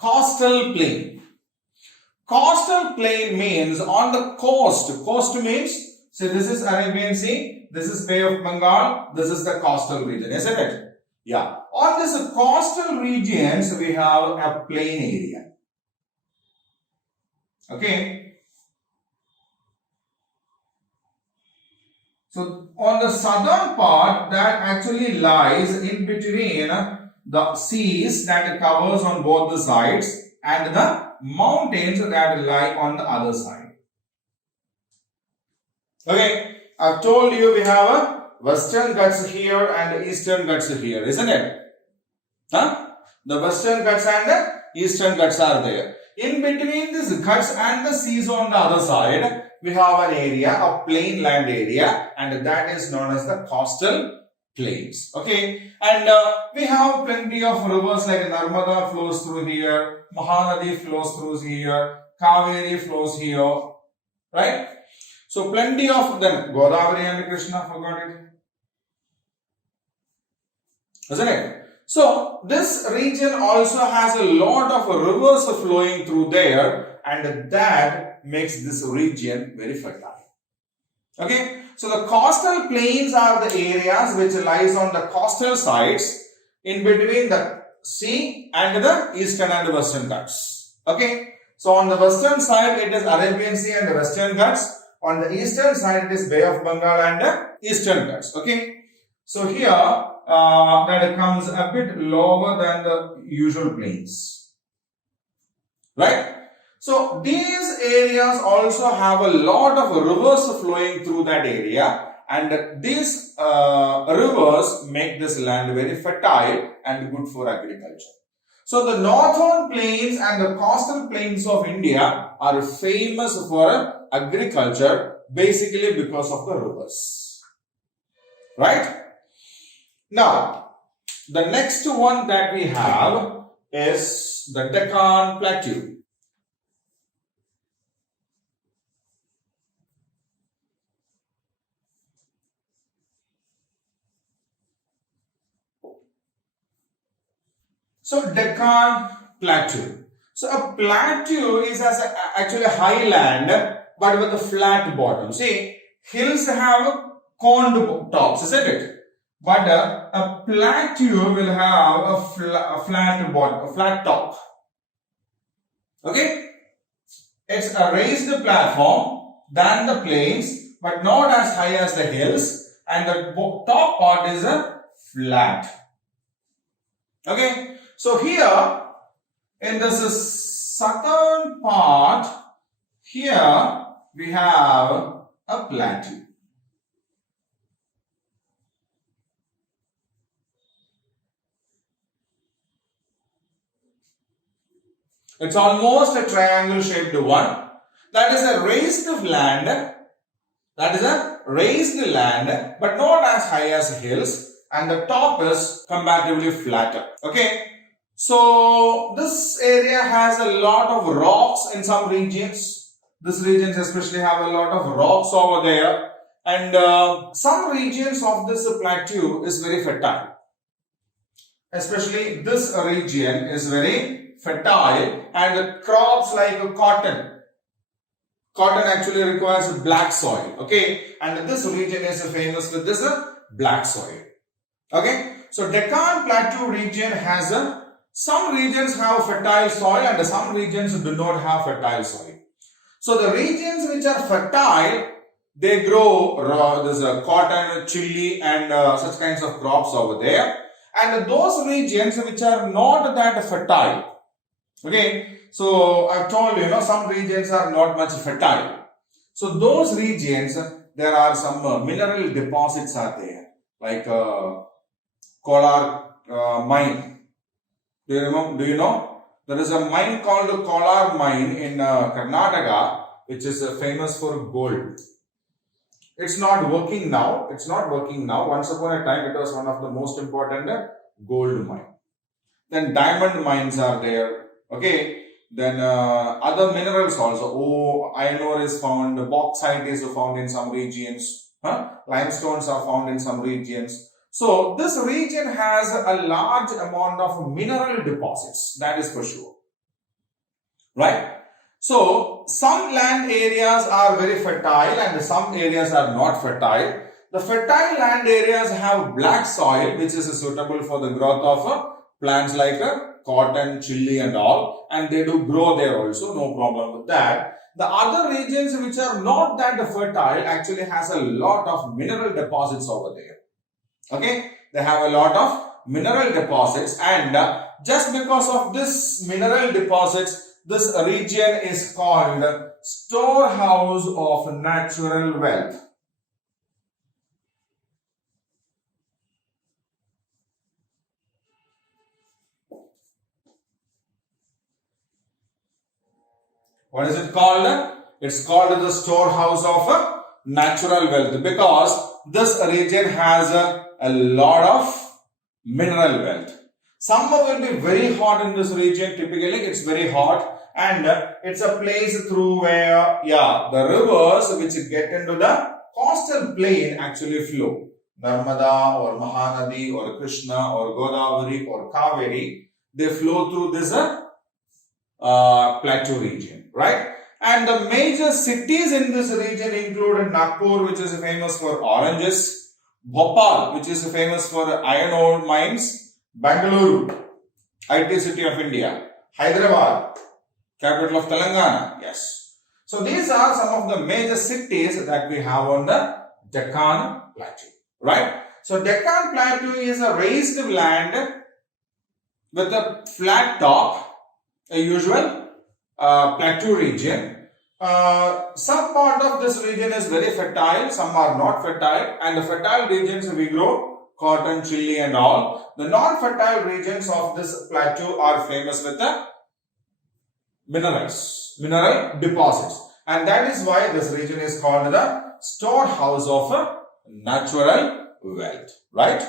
Coastal plain. Coastal plain means on the coast. Coast means, so this is Arabian Sea, this is Bay of Bengal, this is the coastal region, isn't it? Yeah. On this coastal regions, we have a plain area. Okay. So on the southern part, that actually lies in between the seas that covers on both the sides and the mountains that lie on the other side. Okay, I've told you we have a Western Ghats here and Eastern Ghats here, isn't it? Huh? The Western Ghats and the Eastern Ghats are there. In between these Ghats and the seas on the other side, we have an area, a plain land area, and that is known as the coastal plains. Okay, and we have plenty of rivers like Narmada flows through here, Mahanadi flows through here, Kaveri flows here, right? So plenty of them. Godavari and Krishna, forgot it, isn't it? So this region also has a lot of rivers flowing through there, and that makes this region very fertile. Okay, so the coastal plains are the areas which lies on the coastal sides in between the sea and the eastern and western Ghats. Okay, so on the western side it is Arabian Sea and the Western Ghats. On the eastern side it is Bay of Bengal and the Eastern Ghats. Okay, so here that comes a bit lower than the usual plains, right? So these areas also have a lot of rivers flowing through that area, and these rivers make this land very fertile and good for agriculture. So the northern plains and the coastal plains of India are famous for agriculture, basically because of the rivers, right? Now, the next one that we have is the Deccan Plateau. So Deccan Plateau. So a plateau is actually a highland but with a flat bottom. See, hills have coned tops, isn't it? But a plateau will have a flat bottom, a flat top. Okay? It's a raised platform than the plains, but not as high as the hills, and the top part is a flat. Okay? So here, in this southern part, here we have a plateau. It's almost a triangle shaped one. That is a raised land. That is a raised land, but not as high as hills, and the top is comparatively flatter. Okay. So this area has a lot of rocks in some regions. These regions especially have a lot of rocks over there, and some regions of this plateau is very fertile. Especially this region is very fertile, and crops like cotton. Cotton actually requires black soil. Okay, and this region is famous with this black soil. Okay, so Deccan Plateau region has some regions have fertile soil and some regions do not have fertile soil. So the regions which are fertile, they grow there's cotton, chili, and such kinds of crops over there. And those regions which are not that fertile, okay, so I've told you, some regions are not much fertile. So those regions, there are some mineral deposits are there, like Kolar mine. Do you know? There is a mine called Kolar mine in Karnataka, which is famous for gold. It's not working now. Once upon a time, it was one of the most important gold mine. Then diamond mines are there. Okay. Then other minerals also. Iron ore is found. Bauxite is found in some regions. Limestones are found in some regions. So this region has a large amount of mineral deposits. That is for sure. right? So, some land areas are very fertile and some areas are not fertile. The fertile land areas have black soil which is suitable for the growth of plants like cotton, chili and all, and they do grow there also, no problem with that. The other regions which are not that fertile actually has a lot of mineral deposits over there. Okay, they have a lot of mineral deposits, and just because of this mineral deposits, this region is called storehouse of natural wealth. What is it called? It's called the storehouse of natural wealth because this region has a lot of mineral wealth. Summer will be very hot in this region. Typically, it's very hot, and it's a place through where, the rivers which get into the coastal plain actually flow. Narmada or Mahanadi or Krishna or Godavari or Kaveri, they flow through this plateau region, right? And the major cities in this region include Nagpur, which is famous for oranges, Bhopal, which is famous for iron ore mines, Bangalore, IT city of India, Hyderabad, capital of Telangana. Yes. So these are some of the major cities that we have on the Deccan Plateau, right? So Deccan Plateau is a raised land with a flat top, a usual plateau region. Some part of this region is very fertile, some are not fertile, and the fertile regions we grow cotton, chili and all. The non-fertile regions of this plateau are famous with the mineral deposits, and that is why this region is called the storehouse of natural wealth, right?